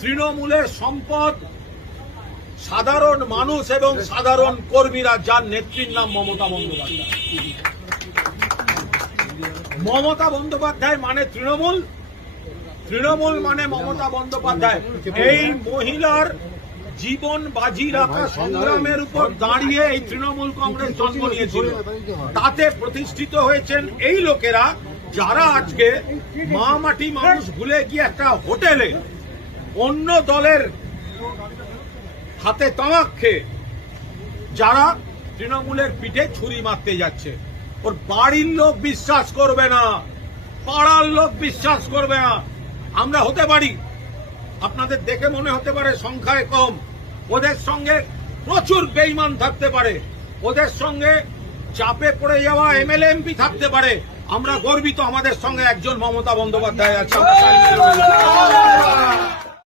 তৃণমূলের সম্পদ সাধারণ মানুষ এবং সাধারণ কর্মীরা, যার নেত্রীর নাম মমতা বন্দ্যোপাধ্যায়। মমতা বন্দ্যোপাধ্যায় মানে তৃণমূল, তৃণমূল মানে মমতা বন্দ্যোপাধ্যায়। এই মহিলার জীবন বাজি রাখা সংগ্রামের উপর দাঁড়িয়ে এই তৃণমূল কংগ্রেস জন্ম নিয়েছিল। তাতে প্রতিষ্ঠিত হয়েছেন এই লোকেরা, যারা আজকে মা মাটি মানুষ ভুলে গিয়ে একটা হোটেলে অন্য দলের হাতে তামাক খেয়ে যারা তৃণমূলের পিঠে ছুরি মারতে যাচ্ছে। ওর বাড়ির লোক বিশ্বাস করবে না, পাড়ার লোক বিশ্বাস করবে না। আমরা হতে পারি, আপনাদের দেখে মনে হতে পারে সংখ্যায় কম, ওদের সঙ্গে প্রচুর বেঈমান থাকতে পারে, ওদের সঙ্গে চাপে পড়ে যাওয়া এমএলএ এমপি থাকতে পারে। আমরা গর্বিত আমাদের সঙ্গে একজন মমতা বন্দ্যোপাধ্যায় আছে।